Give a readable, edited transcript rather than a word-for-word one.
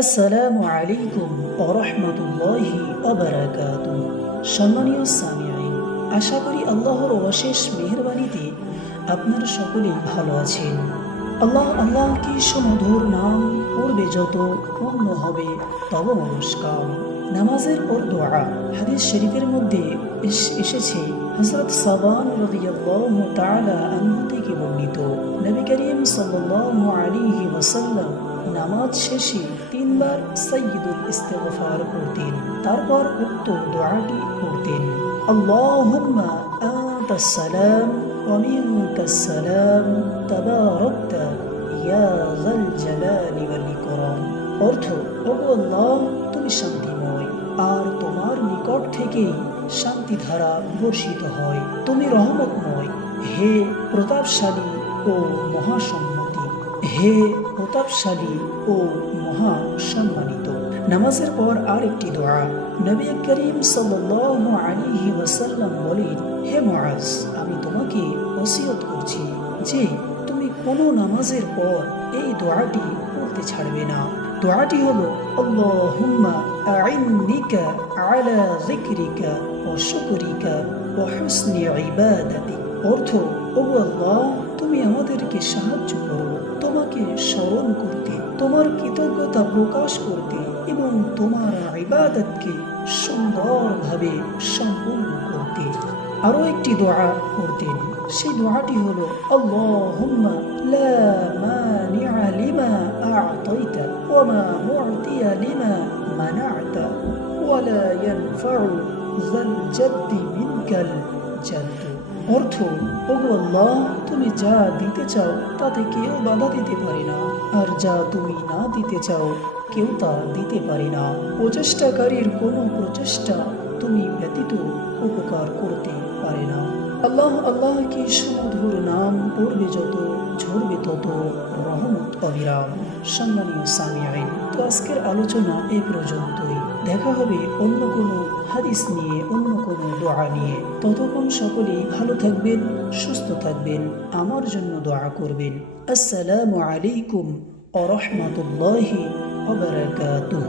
আসসালামু আলাইকুম ওয়া রাহমাতুল্লাহি ওয়া বারাকাতুহু। সম্মানীয় সামিঈন, আশা করি আল্লাহর অশেষ মেহেরবানিতে আপনারা সকলেই ভালো আছেন। আল্লাহ কি সুমধুর নাম, পড়বে যত পূর্ণ হবে তব নমস্কার। নামাজের পর দোয়া। হাদিস শরীফের মধ্যে এসেছে, হযরত সাবান রাদিয়াল্লাহু তাআলা আনহু থেকে বর্ণিত, নবী করিম সাল্লাল্লাহু আলাইহি ওয়াসাল্লাম নামাজ শেষে 3 বার সাইয়্যিদুল ইস্তিগফার পড়তেন। তারপর উক্ত দোয়াটি পড়তেন, আল্লাহুম্মা আনতাস সালাম ওয়া মিনকাস সালাম তাবারাকতা ইয়া যাল জালালি ওয়াল ইকরাম। অর্থ, ওগো আল্লাহ, তুমি শান্তিময়, আর তোমার নিকট থেকেই শান্তি ধারা বর্ষিত হয়। তুমি রহমতময়, হে প্রতাপশালী ও মহাসম্মতি, হে প্রতাপশালী ও মহা সম্মানিত। নামাজের পর আর একটি দোয়া। নবী করিম সাল্লাল্লাহু আলাইহি ওয়াসাল্লাম বলেন, হে মুআজ, আমি তোমাকে ওসিয়ত করছি যে তুমি কোনো নামাজের পর এই দোয়াটি পড়তে ছাড়বে না। দোয়াটি হলো, আল্লাহুম্মা আইন্নিকা আলা যিকরিকা ওয়া শুকরিকা ওয়া হুসনি ইবাদাতিক। অর্থ, ওগো আল্লাহ, তুমি আমাদেরকে সাহায্য করো তোমাকে স্মরণ করতে, তোমার কৃতজ্ঞতা প্রকাশ করতে এবং তোমার ইবাদতকে সুন্দরভাবে সম্পূর্ণ করতে। আরো একটি দোয়া করতেন, সেই দোয়াটি হলো, আল্লাহুম্মা লা মানিআ লিমা আ'তাইতা ওয়া মা মু'তিয়া লিমা মানা'তা ওয়া লা ইয়ানফা'ু যাল জাদ্দি মিনকাল জাদ্দু। অর্থ, ওগো আল্লাহ, তুমি যা দিতে চাও তাতে কেউ বাধা দিতে পারে না, আর যা তুমি না দিতে চাও কেউ তা দিতে পারে না। প্রচেষ্টাকারীর কোনো প্রচেষ্টা তুমি ব্যতীত উপকার করতে পারে না। আল্লাহ কি সুমধুর নাম, পড়বে যত ঝরবে তত রহমত অবিরাম। সম্মানীয় সামিঈন, তো আজকের আলোচনা এই পর্যন্তই। দেখা হবে অন্য কোনো হাদিস নিয়ে, অন্য কোনো দোয়া নিয়ে। ততক্ষণ সকলেই ভালো থাকবেন, সুস্থ থাকবেন, আমার জন্য দোয়া করবেন। আসসালামু আলাইকুম ওয়া রাহমাতুল্লাহি ওয়া বারাকাতুহু।